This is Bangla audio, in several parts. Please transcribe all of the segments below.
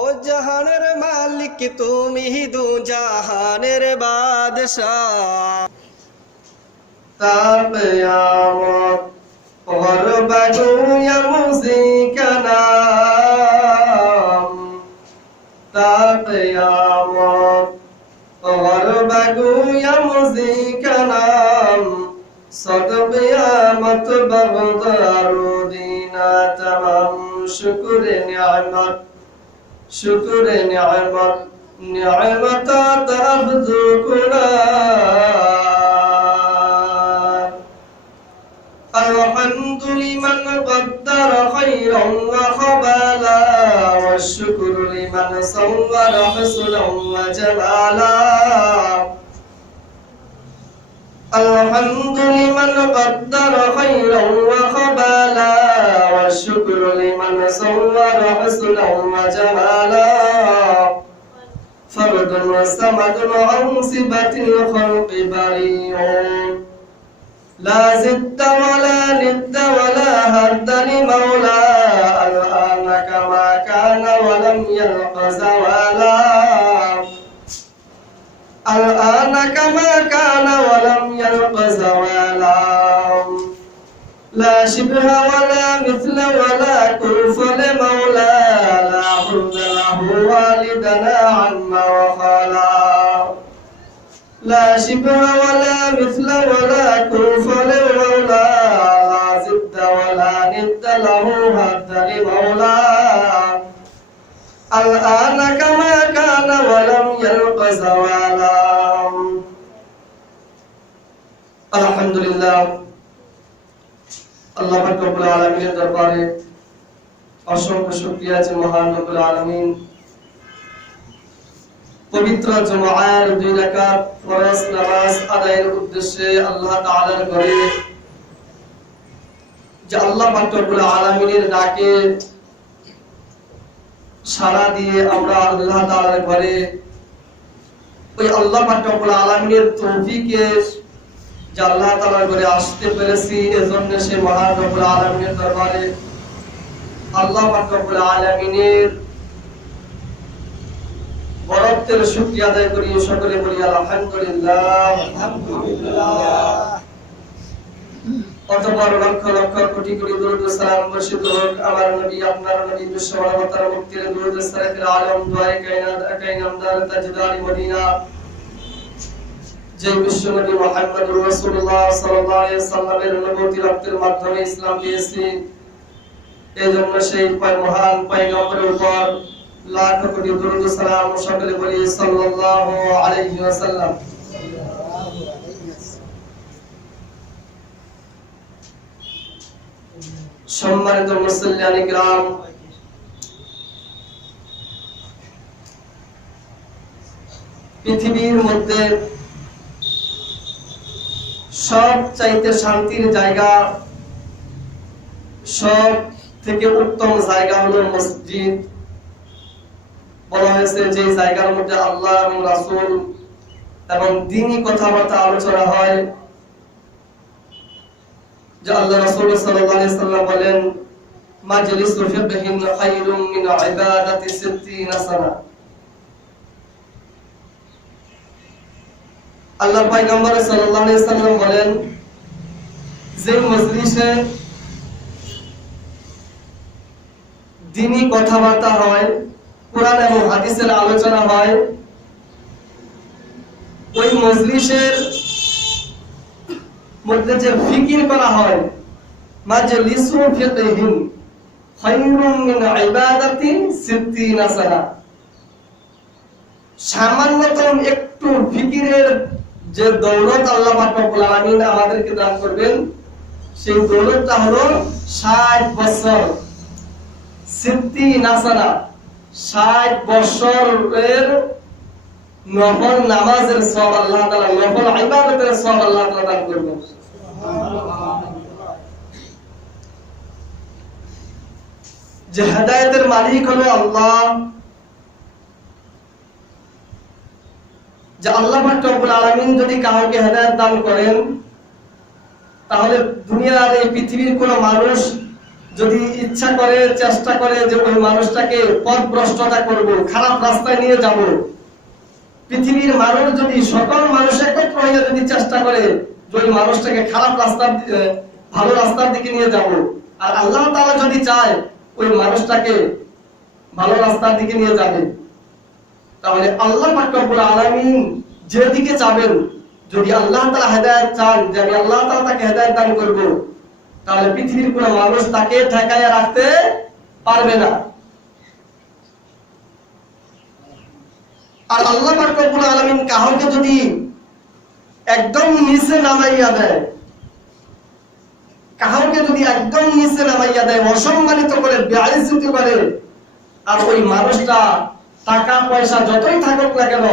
ও জাহানের মালিক তুমি দু জাহানের বাদশাহ তার কিয়ামত করবাগু ইয়া মুজিকানাম তার কিয়ামত করবাগু ইয়া মুজিকানাম সদ কিয়ামত বাগদারু দিনা তামাম শুকরে নিয়ামত شكر نعمت نعمتات أبذكنا الحمد لمن قدر خيرا وخبالا والشكر لمن صور حسنا وجمالا الحمد لمن قدر خيرا وخبالا والشكر لمن صور حسنا وجمالا فرد وصمد عن صفة الخلق بريء لا زد ولا ند ولا هد لمولى الآن كما كان ولم يلق زوالا الآن كما كان ولم يلق زوالا لا شبه ولا مثل ولا كلف لمولى لا حب له والدنا عم وخالا لا شبه ولا مثل ولا كلف لمولى لا زد ولا ند له هد لمولى الآن كما كان ولم يلق زوالا الحمد لله আল্লাহ পাক রব্বুল আলামিনের দরবারে অসংখ্য শুকরিয়া আছে মহান রব্বুল আলামিন পবিত্র জুমআর 2 রাকাত ফরজ নামাজ আদায়ের উদ্দেশ্যে আল্লাহ তাআলার ঘরে যে আল্লাহ পাক রব্বুল আলামিনের ডাকে সাড়া দিয়ে আমরা আল্লাহ তাআলার ঘরে ওই আল্লাহ পাক রব্বুল আলামিনের তৌফিকে যে আল্লাহ তাআলার ঘরে আসতে পেরেছি এজন্য সে মহান রব্বুল আলামিনের দরবারে আল্লাহ পাক রব্বুল আলামিনের বরকতের শুকরিয়া আদায় করি সকলে বলি আলহামদুলিল্লাহ আলহামদুলিল্লাহ অতঃপর লক্ষ লক্ষ কোটি কোটি দরুদ ও সালাম বর্ষিত হোক আমার নবী আপনার নবী বিশ্ব মানবতার মুক্তির দরুদ সালাতের আলম দুআয়ে কায়নাত তাজদারি মদিনা যে বিশ্ব নবী মুহাম্মদুর রাসূলুল্লাহ সাল্লাল্লাহু আলাইহি ওয়াসাল্লামের নবুয়তি রক্তের মাধ্যমে ইসলাম পেয়েছি এজন্য সেই মহান পয়গম্বরের উপর লাখ কোটি দরুদ ও সালাম সকলে বলি সাল্লাল্লাহু আলাইহি ওয়াসাল্লাম সম্মানিত মুসল্লিয়ান কিরাম পৃথিবীর মধ্যে সব চাইতে শান্তির জায়গা সব থেকে উত্তম জায়গা হলো মসজিদ বলা হয়েছে যে জায়গার মধ্যে আল্লাহ এবং রাসূল এবং দ্বীনি কথাবার্তা আলোচনা হয় যে আল্লাহ রাসূল সাল্লাল্লাহু আলাইহি সাল্লাম বলেন মাজলিসু ফিকহিন খায়রুম মিন ইবাদাতি 60 সানা আল্লাহ পয়গম্বর সাল্লাল্লাহু আলাইহি সাল্লাম বলেন যে মজলিসে দ্বীনি কথাবার্তা হয় কোরআন এবং হাদিসের আলোচনা হয় ওই মজলিসের মধ্যে যে ফিকির করা হয় মাজলিসু ফিকহিন খায়রুম মিন ইবাদাতি 60 সানা সামান্যতম একটু ফিকিরের যে দৌলত আল্লাহ পাক রব্বুল আলামিন আমাদেরকে দান করবেন সেই দৌলতটা হলো 60 বছর 60 সানা 60 বছরের নফল নামাজের সওয়াব আল্লাহ তাআলা নফল ইবাদতের সওয়াব আল্লাহ তাআলা দান করবেন যে হেদায়েতের মালিক হলো আল্লাহ যে আল্লাহ পাক রব্বুল আলামিন যদি কাউকে হেদায়েত দান করেন তাহলে দুনিয়ার এই পৃথিবীর কোন মানুষ যদি ইচ্ছা করে, চেষ্টা করে যে ওই মানুষটাকে পথভ্রষ্টতা করব, খারাপ রাস্তায় নিয়ে যাব, পৃথিবীর মানুষ যদি, সকল মানুষ একত্র হয়ে যদি চেষ্টা করে যে ওই মানুষটাকে খারাপ রাস্তা, ভালো রাস্তার দিকে নিয়ে যাব, আর আল্লাহ তাআলা যদি চায় ওই মানুষটাকে ভালো রাস্তার দিকে নিয়ে যাবে, তাহলে আল্লাহ পাক রব্বুল আলামিন যেদিকে চাবেন, যদি আল্লাহ তাআলা হেদায়েত চান যে আমি আল্লাহ তাআলা তাকে হেদায়েত দান করব, তাহলে পৃথিবীর কোনো মানুষ তাকে ঠেকায় রাখতে পারবে না। আর আল্লাহ পাক রব্বুল আলামিন কাউকে যদি একদম নিচে নামাইয়া দেয়, কাউকে যদি একদম নিচে নামাইয়া দেয়, অসম্মানিত করে, বেইজ্জতি করে, আর ওই মানুষটা টাকা পয়সা যতই থাকুক না কেন,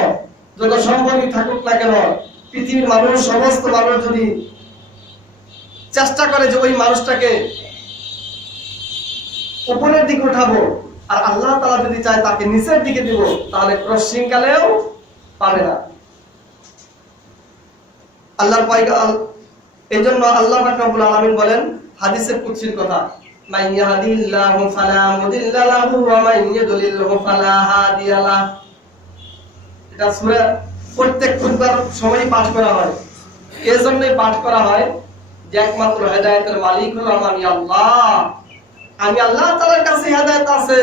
যত সম্পত্তি থাকুক না কেন, পৃথিবীর মানুষ, সমস্ত মানুষ যদি চেষ্টা করে যে ওই মানুষটাকে উপরের দিকে উঠাবো, আর আল্লাহ তাআলা যদি চায় তাকে নিচের দিকে দিব, তাহলে কোশ্চিনকালেও পাবে না। আল্লাহর পয়গাম, এইজন্য আল্লাহ পাক রব্বুল আলামিন বলেন হাদিসে কুদসির কথা, মান ইয়াহদিল্লাহু ফালা মুদিল্লা লাহু ওয়া মান ইউদ্লিলহু ফালা হাদিয়া লাহু। এটা সূরা প্রত্যেক খুতবার সময় পাঠ করা হয়। এজন্যই পাঠ করা হয় যে একমাত্র হেদায়েতের মালিক হলো আমি আল্লাহ। আমি আল্লাহ তাআলার কাছে হেদায়েত আছে।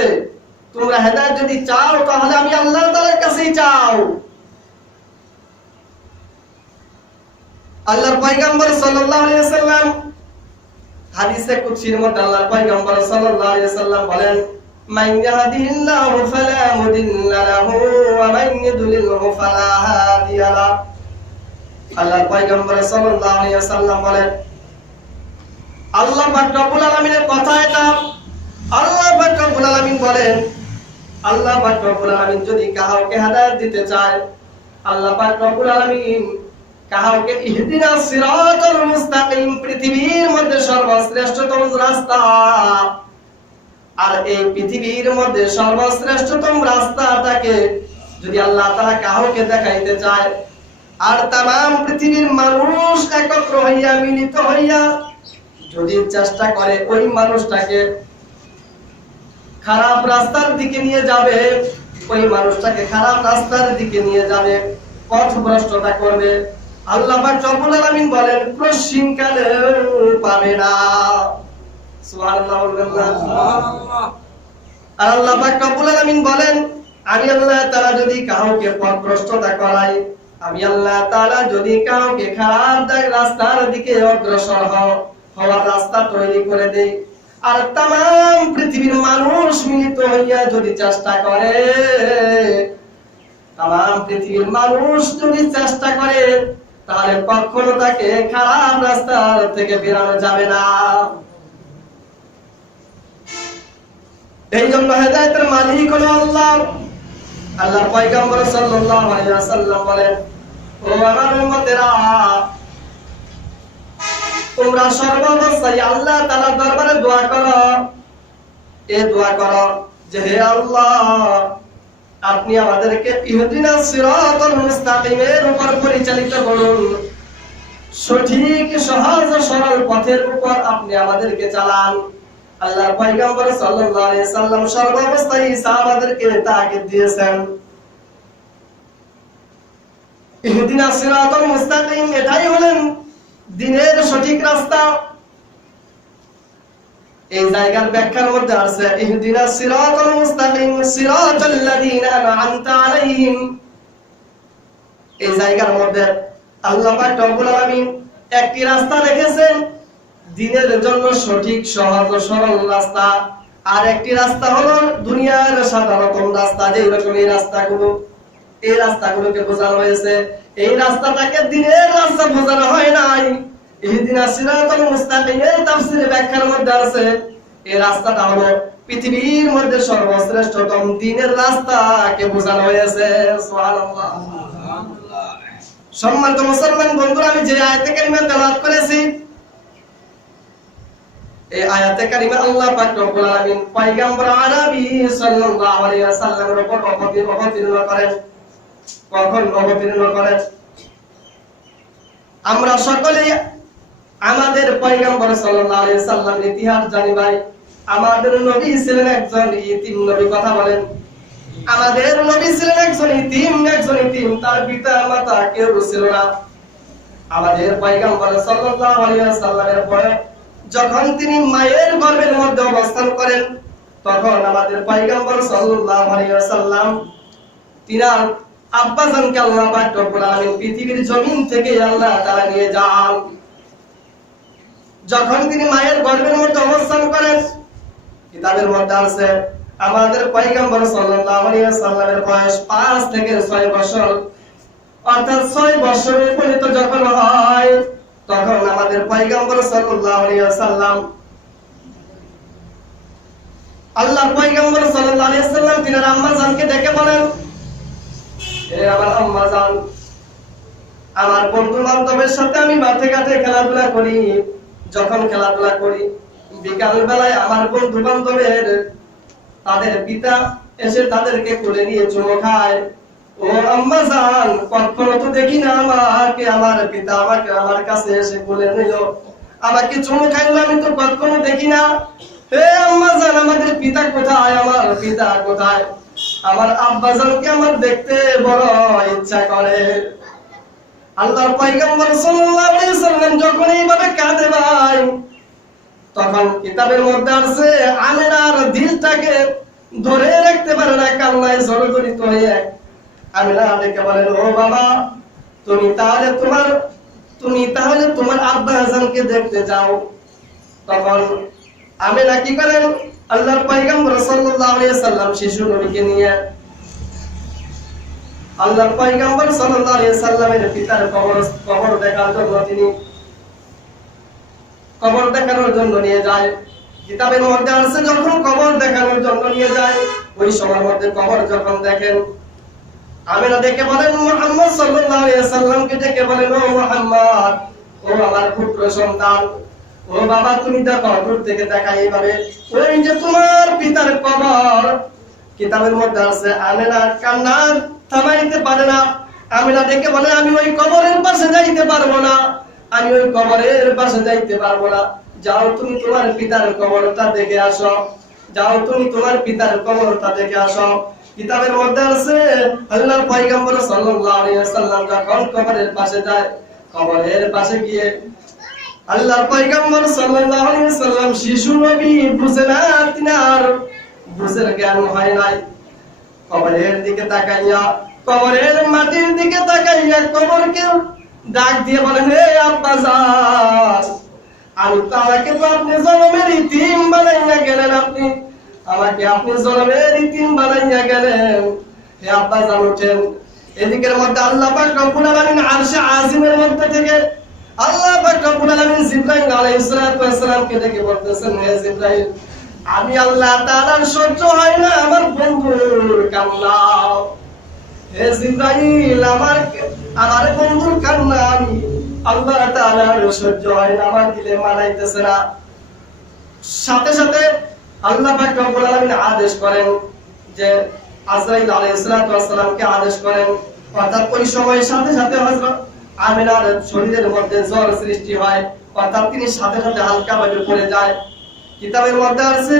তোমরা হেদায়েত যদি চাও তাহলে আমি আল্লাহ তাআলার কাছেই চাও। আল্লাহর পয়গম্বর সাল্লাল্লাহু আলাইহি ওয়াসাল্লাম হাদিসে কুদসির মধ্যে আল্লাহর পয়গম্বর সাল্লাল্লাহু আলাইহি ওয়াসাল্লাম বলেন, মান ইয়াহদিল্লাহু ফালা মুদিল্লা লাহু ওয়া মান ইউদ্লিলহু ফালা হাদিয়া লাহু। আল্লাহর পয়গম্বর সাল্লাল্লাহু আলাইহি ওয়াসাল্লাম বলেন, আল্লাহ পাক রব্বুল আলামিনের কথা এটা। আল্লাহ পাক রব্বুল আলামিন বলেন, আল্লাহ পাক রব্বুল আলামিন যদি কাউকে হেদায়েত দিতে চায়, আল্লাহ পাক রব্বুল আলামিন কাউকে ইহদিনাস সিরাতাল মুস্তাকিম, পৃথিবীর মধ্যে সর্বশ্রেষ্ঠতম রাস্তা, আর এই পৃথিবীর মধ্যে সর্বশ্রেষ্ঠতম রাস্তাটাকে যদি আল্লাহ তাআলা কাউকে দেখাইতে চায়, আর तमाम পৃথিবীর মানুষ একত্র হইয়া, মিলিত হইয়া যদি চেষ্টা করে ওই মানুষটাকে খারাপ রাস্তার দিকে নিয়ে যাবে, ওই মানুষটাকে খারাপ রাস্তার দিকে নিয়ে যাবে, পথভ্রষ্টতা করবে, আল্লাহ পাক রব্বুল আলামিন বলেন কোশ্চিনকালেও পাবে না। সুবহানাল্লাহ, সুবহানাল্লাহ। আর আল্লাহ পাক রব্বুল আলামিন বলেন, আমি আল্লাহ তাআলা যদি কাউকে পথভ্রষ্টতা করাই, আমি আল্লাহ তাআলা যদি কাউকে খারাপ রাস্তার দিকে অগ্রসর হওয়ার রাস্তা তৈরি করে দেই, আর तमाम পৃথিবীর মানুষ মিলিত হইয়া যদি চেষ্টা করে, तमाम পৃথিবীর মানুষ যদি চেষ্টা করে, তাহলে কখনো তাকে খারাপ রাস্তার থেকে বেরানো যাবে না। এই জন্য হেদায়েতের মালিক হলো আল্লাহ। আল্লাহর পয়গম্বর সাল্লাল্লাহু আলাইহি ওয়াসাল্লাম বলেন, ও আমার উম্মতেরা, তোমরা সর্বাবস্থায় আল্লাহ তাআলার দরবারে দোয়া করো। এই দোয়া করো যে হে আল্লাহ, আপনি আমাদেরকে ইহদিনাস সিরাতাল মুস্তাকিমের উপর পরিচালিত করুন, সঠিক সহজ সরল পথের উপর আপনি আমাদেরকে চালান। আল্লাহর পয়গম্বর সাল্লাল্লাহু আলাইহি সাল্লাম সর্বাবস্থায় সাহাবাদেরকে তাকিদ দিয়েছেন। ইহদিনাস সিরাতাল মুস্তাকিম, এটাই হলেন দ্বীনের সঠিক রাস্তা। এই জায়গার ব্যাখ্যার মধ্যে আছে ইহদিনাস সিরাতাল মুস্তাকিম সিরাতাল লাযিনা আন'আমতা আলাইহিম। এই জায়গার মধ্যে আল্লাহ পাক রব্বুল আলামিন একটি রাস্তা রেখেছেন দ্বীনের জন্য, সঠিক সহজ সরল রাস্তা, আর একটি রাস্তা হলো দুনিয়ার সাধারণ রাস্তা। যে এরকম এই রাস্তাগুলো, এই রাস্তাগুলোকে বোঝানো হয়েছে, এই রাস্তাটাকে দ্বীনের রাস্তা বোঝানো হয় নাই। ইহদিনাস সিরাতাল মুস্তাকিমের তাফসীরে ব্যাখ্যার মধ্যে আছে এই রাস্তাটা হলো পৃথিবীর মধ্যে সর্বশ্রেষ্ঠতম দ্বীনের রাস্তাকে বোঝানো হয়েছে। সুবহানাল্লাহ, সুবহানাল্লাহ। সম্মানিত মুসলমান বন্ধুরা, আমি যে আয়াতে কারিমা তেলাওয়াত করেছি, এই আয়াতে কারিমা আল্লাহ পাক রব্বুল আলামিন পয়গম্বর আরবি সাল্লাল্লাহু আলাইহি ওয়াসাল্লামের উপর অবতীর্ণ করেন। কখন অবতীর্ণ করেন? আমরা সকলে আমাদের পয়গম্বর সাল্লাল্লাহু আলাইহি সাল্লামের ইতিহাস জানি ভাই। আমাদের নবী ছিলেন একজন ইতিম নবী, কথা বলেন। আমাদের নবী ছিলেন একজন ইতিম, তার পিতা মাতা কেউ ছিল না। আমাদের পয়গম্বর সাল্লাল্লাহু আলাইহি ওয়াসাল্লামের পরে যখন তিনি মায়ের গর্ভের মধ্যে অবস্থান করেন, তখন আমাদের পয়গম্বর সাল্লাল্লাহু আলাইহি ওয়াসাল্লাম তিনার আব্বাজানকে আল্লাহ পাক রব্বুল আলামিন পৃথিবীর জমিন থেকে আল্লাহ তাআলা নিয়ে যান। যখন তিনি মায়ের গর্ভের মধ্যে অবস্থান করেন, কিতাবের মধ্যে আছে আমাদের পয়গম্বর সাল্লাল্লাহু আলাইহি ওয়াসাল্লামের বয়স 5 থেকে 6 বছর, অর্থাৎ 6 বছরের পরিণত যখন হয়, তখন আমাদের পয়গম্বর সাল্লাল্লাহু আলাইহি ওয়াসাল্লাম আল্লাহর পয়গম্বর সাল্লাল্লাহু আলাইহি ওয়াসাল্লাম তিনার আম্মা জানকে ডেকে বলেন, হে আমার আম্মা জান, আমার বন্ধু বান্ধবের সাথে আমি মাঠে ঘাটে খেলাধুলা করি। যখন খেলাধুলা করি, বিকাল বেলায় আমার বন্ধু বান্ধবের তাদের পিতা এসে তাদেরকে কোলে নিয়ে চুমো খায়। ও আম্মা জান, কখনো তো দেখি না আমার পিতা আমাকে আমার কাছে এসে কোলে নিল, আমাকে চুমো খাইলো, আমি তো কখনো দেখি না। হে আম্মা জান, আমাদের পিতা কোথায়? আমার পিতা কোথায়? আমার আব্বা জানকে আমার দেখতে বড় ইচ্ছা করে। আল্লাহর পয়গম্বর সাল্লাল্লাহু আলাইহি ওয়াসাল্লাম যখন এইভাবে কাঁদে ভাই, তখন কিতাবের মধ্যে আছে আমিনার দিলটাকে ধরে রাখতে পারে না, কান্নায় জর্জরিত হয়ে আমিনা ডেকে বলেন, ও বাবা, তুমি তাহলে তোমার আব্বা হাসানকে দেখতে যাও। তখন আমিনা কি করেন? আল্লাহর পয়গম্বর সাল্লাল্লাহু আলাইহি ওয়াসাল্লাম শিশু নবীকে নিয়ে আল্লাহর পয়গম্বর সাল্লাল্লাহু আলাইহি ওয়াসাল্লামের পিতার কবর দেখার জন্য তিনি কবর দেখানোর জন্য নিয়ে যায়। কিতাবের মধ্যে আছে যখন কবর দেখানোর জন্য নিয়ে যায়, ওই সময়ের মধ্যে কবর যখন দেখেন, আমিনা ডেকে বলেন মুহাম্মদ সাল্লাল্লাহু আলাইহি ওয়াসাল্লামকে ডেকে বলেন, ও মুহাম্মদ, ও আমার পুত্র সন্তান, ও বাবা, তুমি দেখো, দূর থেকে দেখা এইভাবে ওই যে তোমার পিতার কবর। কিতাবের মধ্যে আছে আমিনা কান্না থামাইতে পারে না। আমিনা ডেকে বলে, আমি ওই কবরের পাশে যাইতে পারবো না, আমি ওই কবরের পাশে যাইতে পারবো না। যাও, তুমি তোমার পিতার কবরটা দেখে আসো, যাও, তুমি তোমার পিতার কবরটা দেখে আসো। কিতাবের মধ্যে আছে আল্লাহর পয়গম্বর সাল্লাল্লাহু আলাইহি ওয়াসাল্লাম যখন কবরের পাশে যায়, কবরের পাশে গিয়ে আল্লাহর পয়গম্বর সাল্লাল্লাহু আলাইহি ওয়াসাল্লাম শিশু নবী বুঝে না, তিনার বুঝের জ্ঞান হয় নাই। কবরের দিকে তাকাইয়া, কবরের মাটির দিকে তাকাইয়া কবরকে ডাক দিয়ে বলেন, হে আব্বা জান, আমি তো আমাকে তো আপনি জনমের ইতিম বানাইয়া গেলেন, আপনি জনমের ইতিম বানাইয়া গেলেন। হে আব্বা জান, ওঠেন। এদিকের মধ্যে আল্লাহ পাক রব্বুল আলামিন আরশে আজিমের মধ্যে থেকে আল্লাহ পাক রব্বুল আলামিন জিবরাইল আলাইহিস সালাতু ওয়াস সালামকে ডেকে বলতেছেন, হে জিবরাইল, আমি আল্লাহ তাআলার সহ্য হয় না আমার বন্ধুর কান্না। হে জিবরাইল, আমার বন্ধুর কান্না আমি আল্লাহ তাআলার সহ্য হয় না, আমার দিলে মানাইতেছে না। সাথে সাথে আল্লাহ পাক রব্বুল আলামিন আদেশ করেন যে আজরাইল আলাইহিস সালাতু ওয়াস সালামকে আদেশ করেন, অর্থাৎ ওই সময় সাথে সাথে হযরত আমিনার শরীরের মধ্যে জ্বর সৃষ্টি হয়, অর্থাৎ তিনি সাথে সাথে হালকা ভাবে পড়ে যায়। কিতাবের মধ্যে আছে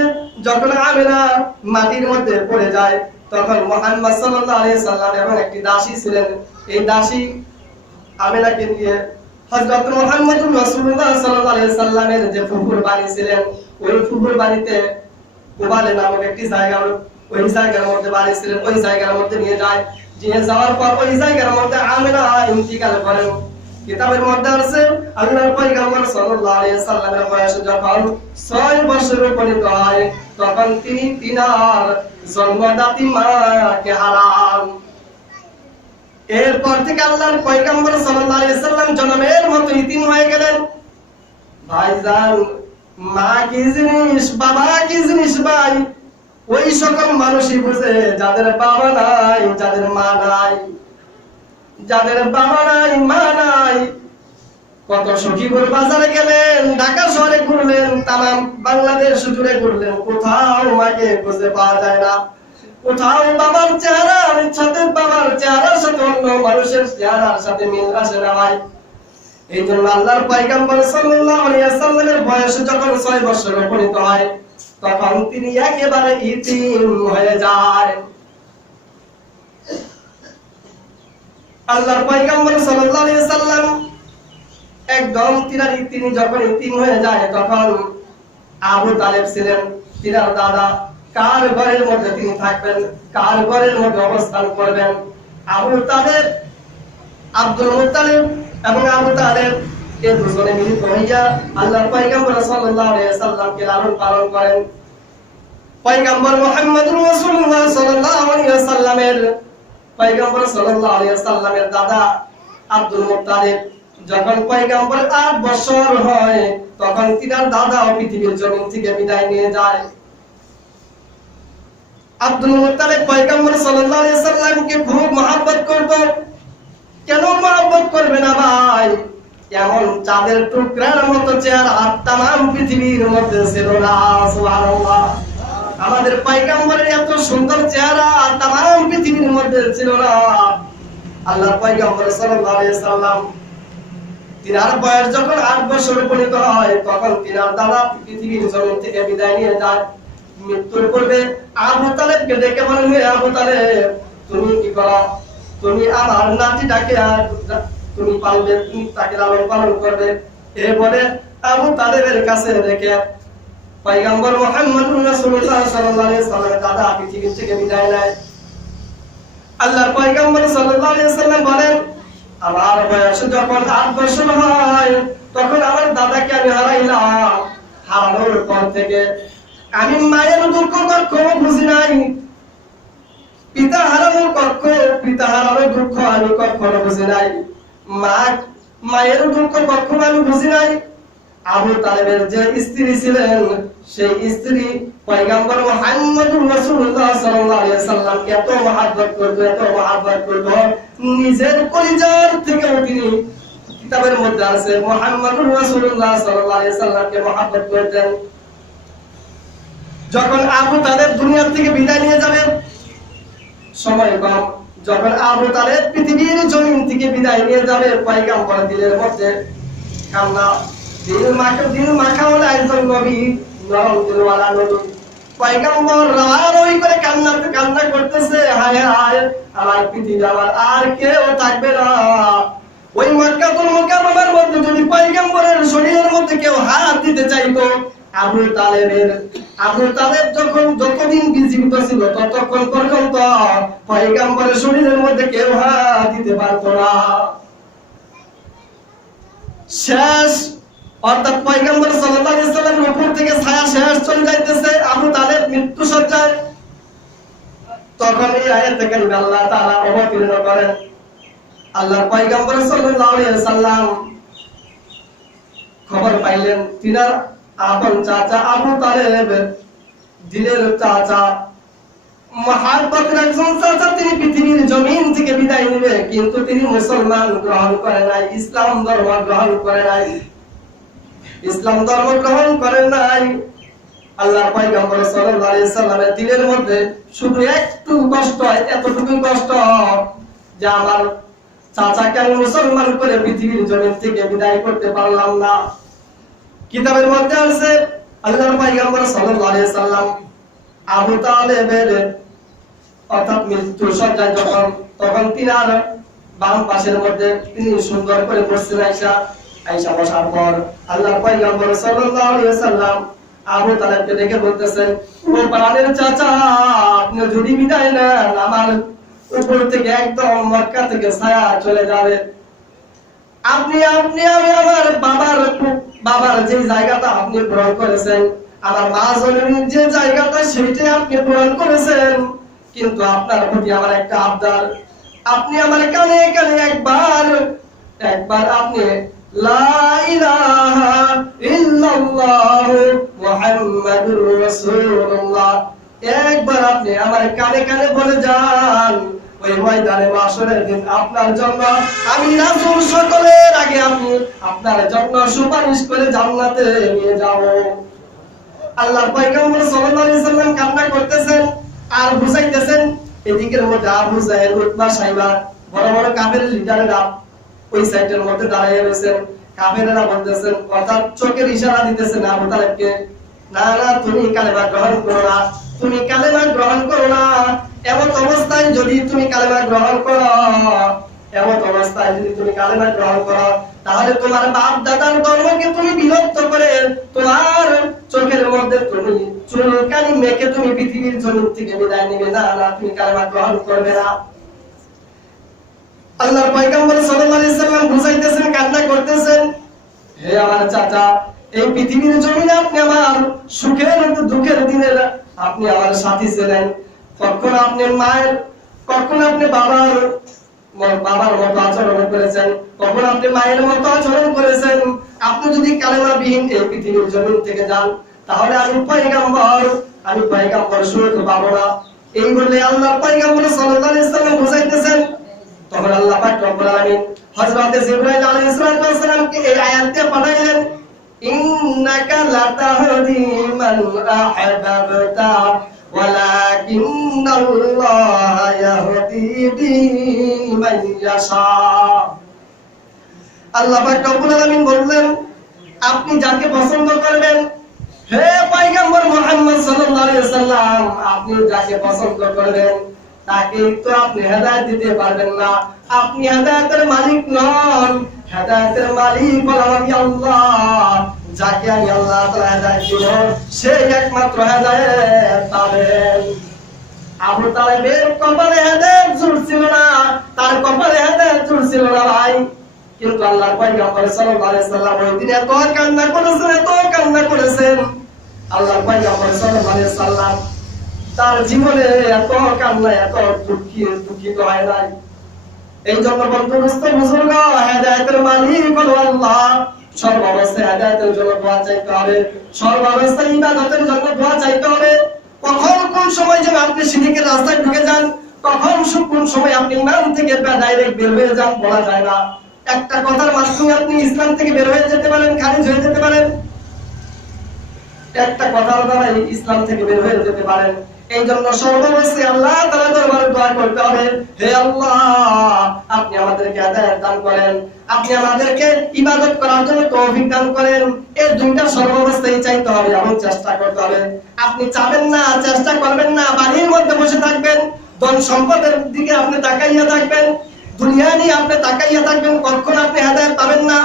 যখন আমিনা মাটির মধ্যে পড়ে যায়, তখন মুহাম্মদ সাল্লাল্লাহু আলাইহি সাল্লাম এবং একটি দাসী ছিলেন, এই দাসী আমিনাকে নিয়ে হযরত মুহাম্মদুর রাসূলুল্লাহ সাল্লাল্লাহু আলাইহি সাল্লামের যে ফুফুর বাড়ি ছিলেন, ওই ফুফুর বাড়িতে কুবালে নামক একটি জায়গা, ওই জায়গার মধ্যে বাড়ি ছিলেন, ওই জায়গার মধ্যে নিয়ে যায়। নিয়ে যাওয়ার পর ওই জায়গার মধ্যে আমিনা ইন্তিকাল করেন। কিতাবের মধ্যে আছে আল্লাহর পয়গম্বর সাল্লাল্লাহু আলাইহি সাল্লামের বয়স যখন 6 বছর উপনীত হয়, তখন তিনি তিনার জন্মদাত্রী মাকে হারান। এরপর থেকে আল্লাহর পয়গম্বর সাল্লাল্লাহু আলাইহি সাল্লাম জন্মের মতো ইতিম হয়ে গেলেন। ভাইজান, মা কি জিনিস, বাবা কি জিনিস ভাই, ওই সকল মানুষই বুঝে যাদের বাবা নাই, যাদের মা নাই, যাদের বাবা নাই মা নাই। কত সখীপুর বাজারে গেলেন, ঢাকা শহরে ঘুরলেন, তামাম বাংলাদেশ জুড়ে ঘুরলেন, কোথাও মাকে খুঁজে পাওয়া যায় না, কোথাও বাবার চেহারার সাথে অন্য মানুষের চেহারার সাথে মিল আসে না ভাই। এই জন্য আল্লাহর পয়গম্বর সাল্লাল্লাহু আলাইহি ওয়াসাল্লামের বয়স যখন 6 বছর উপনীত হয়, তখন তিনি একেবারে ইতিম হয়ে যায়। আল্লাহর পয়গম্বর সাল্লাল্লাহু আলাইহি ওয়াসাল্লাম একদম তিনি যখন ইতিম হয়ে যায় তখন আবু তালেব ছিলেন তিনার দাদা। কার ঘরের মধ্যে তিনি থাকবেন, কার ঘরের মধ্যে অবস্থান করবেন? আবু তালেব, আব্দুল মুত্তালিব এবং আবু তালেব এই দুজনে মিলিত হইয়া আল্লাহর পয়গম্বর সাল্লাল্লাহু আলাইহি ওয়াসাল্লামকে লালন পালন করেন। পয়গম্বর মুহাম্মদুর রাসূলুল্লাহ সাল্লাল্লাহু আলাইহি ওয়াসাল্লামের পয়গম্বর সাল্লাল্লাহু আলাইহি ওয়াসাল্লামের দাদা আব্দুল মুত্তালিব যখন পয়গম্বর 8 বছর হয় তখন তিনার দাদা পৃথিবীর জমিন থেকে বিদায় নিয়ে যায়। আব্দুল মুত্তালিব পয়গম্বর সাল্লাল্লাহু আলাইহি ওয়াসাল্লামকে খুব মহব্বত করত। কেন মহব্বত করবে না ভাই? এমন চাঁদের টুকরার মতো চেহারা তামাম পৃথিবীর মধ্যে ছিল না। সুবহানাল্লাহ। আমাদের পয়গম্বরের এত সুন্দর চেহারা তামাম পৃথিবীর মধ্যে ছিল না। আল্লাহর পয়গম্বর সাল্লাল্লাহু আলাইহি ওয়াসাল্লাম তিনার বয়স যখন 8 বছর উপনীত হয় তখন তিনার দাদা পৃথিবীর জমিন থেকে বিদায় নিয়ে যায়। মৃত্যুর পূর্বে আবু তালেবকে ডেকে বলেন, হে আবু তালেব, তুমি কি করো? তুমি আমার নাতিটাকে তুমি পালবে, তুমি তাকে লালন পালন করবে। এই বলে আবু তালেবের কাছে রেখে পয়গম্বর মুহাম্মদুর রাসূলুল্লাহ সাল্লাল্লাহু আলাইহি ওয়াসাল্লামের দাদা পৃথিবী থেকে বিদায় নেয়। আল্লাহর পয়গম্বর সাল্লাল্লাহু আলাইহি ওয়াসাল্লাম বলেন, আমার বয়স যখন 8 বছর হয় তখন আমার দাদাকে আমি হারাইলাম। হারানোর পর থেকে আমি মায়ের দুঃখ কখনো বুঝি নাই। পিতা হারানোর দুঃখ আমি কখনো বুঝি নাই। মায়ের দুঃখ কখনো আমি বুঝি নাই। আবু তালেবের যে স্ত্রী ছিলেন সেই স্ত্রী পয়গম্বর মুহাম্মদুর রাসূলুল্লাহ সাল্লাল্লাহু আলাইহি ওয়াসাল্লামকে এত মহব্বত করত, নিজের কলিজার থেকে তিনি কিতাবের মধ্যে আছে মুহাম্মদুর রাসূলুল্লাহ সাল্লাল্লাহু আলাইহি ওয়াসাল্লামকে মহব্বত করতেন। যখন আবু তালেব দুনিয়া থেকে বিদায় নিয়ে যাবে, সময় কম, যখন আবু তালেব পৃথিবীর জমিন থেকে বিদায় নিয়ে যাবে পয়গম্বর দিলের মধ্যে কান্না, দিল মাখা হলো একজন নবী, নরম দিলওয়ালা নবী। পয়গম্বর রাওয়ারই করে কান্না করতেছে, হায় হায় আমার পৃথিবী আমার আর কেউ থাকবে না। ওই মক্কাতুল মুকাররমার মধ্যে যদি পয়গম্বরের শরীরের মধ্যে কেউ হাত দিতে চাইতো, আবু তালেব যতদিন জীবিত ছিল ততক্ষণ পর্যন্ত পয়গম্বরের শরীরের মধ্যে কেউ হাত দিতে পারতো না। শেষ অর্থাৎ পয়গম্বর সাল্লাল্লাহু আলাইহি ওয়াসাল্লামের উপর থেকে ছায়া শেষ চলে যাইতেছে, আবু তালেব মৃত্যু সজ্জায়। তখন এই আয়াত কারিমা আল্লাহ তাআলা অবতীর্ণ করেন। আল্লাহর পয়গম্বর সাল্লাল্লাহু আলাইহি ওয়াসাল্লাম খবর পাইলেন তিনার আপন চাচা আবু তালেব, দিলের চাচা, মহব্বতের একজন চাচা, তিনি পৃথিবীর জমিন থেকে বিদায় নেবে, কিন্তু তিনি মুসলমান গ্রহণ করে নাই, ইসলাম ধর্ম গ্রহণ করে নাই। আল্লাহর পয়গম্বর সাল্লাল্লাহু আলাইহি ওয়াসাল্লামের দিলের মধ্যে শুধু একটু কষ্ট, এতটুকু কষ্ট যে আমার চাচাকে আমি মুসলমান করে পৃথিবীর জমিন থেকে বিদায় করতে পারলাম না। কিতাবের মধ্যে আছে আল্লাহর পয়গম্বর সাল্লাল্লাহু আলাইহি ওয়াসাল্লাম আবু তালেবের অর্থাৎ মৃত্যু সজ্জায় তখন তিনার বাম পাশের মধ্যে তিনি সুন্দর করে বসছেন। আয়েশা বসার পর আল্লাহর পয়গম্বর সাল্লাল্লাহু আলাইহি ওয়াসাল্লাম আবু তালেবকে দেখে বলতেছেন, ও প্রাণের চাচা, আপনি যদি বিদায় নেন আমার উপর থেকে একদম মক্কা থেকে ছায়া চলে যাবে। আপনি আমার বাবার যে জায়গাটা আপনি পূরণ করেছেন, আমার মা জননীর যে জায়গাটা সেটাই আপনি পূরণ করেছেন, কিন্তু আপনার প্রতি আমার একটা আবদার, আপনি আমার কানে কানে একবার আপনি লা ইলাহা ইল্লাল্লাহ মুহাম্মাদুর রাসূলুল্লাহ একবার আপনি আমার কানে কানে বলে যান। ওই ময়দানে মাশরের দিন আপনার জন্য আমি রাসূল সকলের আগে আমি আপনার জন্য সুপারিশ করে জান্নাতে নিয়ে যাব। আল্লাহর পয়গম্বর সাল্লাল্লাহু আলাইহি ওয়াসাল্লাম কান্না করতেছেন আর বুঝাইতেছেন। এদিকের মধ্যে আবু জাহেল, উতবা, সাইবা বড় বড় কাফের লিডাররা ওই সাইডের মধ্যে দাঁড়িয়ে রয়েছেন। কাফেররা বলতেছেন, অর্থাৎ চোখের ইশারা দিতেছেন আবু তালেবকে, না না, তুমি কালেমা গ্রহণ করো না, তুমি কালেমা গ্রহণ করো না। এমন অবস্থায় যদি তুমি কালেমা গ্রহণ করো, এমন অবস্থায় যদি তুমি কালেমা গ্রহণ করো, তাহলে তোমার বাপ দাদার ধর্মকে তুমি বিলুপ্ত করে তোমার চোখের মধ্যে তুমি চুলকানি মেখে তুমি পৃথিবীর জমিন থেকে বিদায় নিবে। না না, তুমি কালেমা গ্রহণ করবে না। আল্লাহর পয়গম্বর সাল্লাল্লাহু আলাইহি সাল্লাম বুঝাইতেছেন, কান্না করতেছেন, হে আমার চাচা, এই পৃথিবীর জমিনে আপনি আমার সুখের দুঃখের দিনের আপনি আমার সাথী ছিলেন। কখন আপনি মায়ের, কখন আপনি বাবার মতো আচরণ করেছেন, কখন আপনি মায়ের মতো আচরণ করেছেন। আপনি যদি কালেমাবিহীন এই পৃথিবীর জমিন থেকে যান, তাহলে আমি পয়গম্বর সুখ পাবো না। এই বলে আল্লাহর পয়গম্বর সাল্লাল্লাহু আলাইহি সাল্লাম বুঝাইতেছেন। তখন আল্লাহ পাক রব্বুল আলামিন হযরত জিবরাইল আলাইহিস সালামকে এই আয়াতটা পাঠাইলেন, ইন্নাকা লাতাহদি মান আহবাবতা ওয়ালাকিন্নাল্লাহা ইয়াহদি মান ইয়াশা। আল্লাহ পাক রব্বুল আলামিন বললেন, আপনি যাকে পছন্দ করবেন, হে পয়গম্বর মুহাম্মদ সাল্লাল্লাহু আলাইহি ওয়াসাল্লাম, আপনি যাকে পছন্দ করবেন তাকে তো আপনি হেদায়েত দিতে পারবেন না। আপনি হেদায়েতের মালিক নন, হেদায়েতের মালিক হলাম আমি আল্লাহ। যাকে আমি আল্লাহ তাআলা হেদায়েত দিব, সে একমাত্র হেদায়েত পাবেন। আবু তালেবের কপালে হেদায়েত জুড়ছিল না, তার কপালে হেদায়েত জুড়ছিল না ভাই। কিন্তু আল্লাহর পয়গম্বর সাল্লাল্লাহু আলাইহি ওয়াসাল্লাম ওই দিন এত কান্না করেছেন, এত কান্না করেছেন। আল্লাহর পয়গম্বর সাল্লাল্লাহু আলাইহি ওয়াসাল্লাম তার জীবনে এত কান্না, এত দুঃখিত হয় নাই। এই জন্য বন্ধুস্থ বুজুর্গ, হেদায়েতের মালিক হলো আল্লাহ। সর্বাবস্থায় হেদায়েতের জন্য দোয়া চাইতে হবে, সর্বাবস্থায় ইবাদতের জন্য দোয়া চাইতে হবে। কখন কোন সময় যেন আপনি শিরকের রাস্তায় ঢুকে যান, কখন কোন সময় আপনি ঈমান থেকে ডাইরেক্ট বের হয়ে যান, বলা যায় না। একটা কথার মাধ্যমে আপনি ইসলাম থেকে বের হয়ে যেতে পারেন, খারিজ হয়ে যেতে পারেন। একটা কথার দ্বারা ইসলাম থেকে বের হয়ে যেতে পারেন। এই জন্য সর্বশেষে আল্লাহ তাআলার দরবারে দোয়া করতে হবে, হে আল্লাহ, আপনি আমাদেরকে হেদায়েত দান করেন, আপনি আমাদেরকে ইবাদত করার জন্য তৌফিক দান করেন। এই দুইটা সর্বশেষে চাইতে হবে এবং চেষ্টা করতে হবে। আপনি চাবেন না, চেষ্টা করবেন না, বাড়ির মধ্যে বসে থাকবেন, ধন সম্পদের দিকে আপনি তাকাইয়া থাকবেন, দুনিয়া নিয়ে আপনি তাকাইয়া থাকবেন, কখনো আপনি হেদায়েত পাবেন না।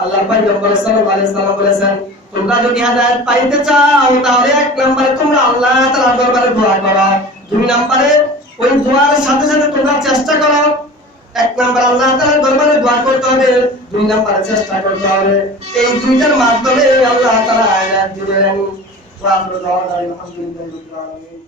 আল্লাহর পয়গম্বর সাল্লাল্লাহু আলাইহি সাল্লাম বলেছেন, তোমরা যদি হেদায়েত পাইতে চাও, তাহলে এক নম্বরে তোমরা আল্লাহ তাআলার দরবারে দোয়া করো, দুই নম্বরে ওই দোয়ার সাথে সাথে তোমরা চেষ্টা করো। এক নম্বর আল্লাহ তাআলার দরবারে দোয়া করতে হবে, দুই নম্বরে চেষ্টা করতে হবে। এই দুইটার মাধ্যমে আল্লাহ তাআলা হেদায়েত দিবেন। ওয়া আখিরু দাওয়ানা আলহামদুলিল্লাহি রাব্বিল আলামিন।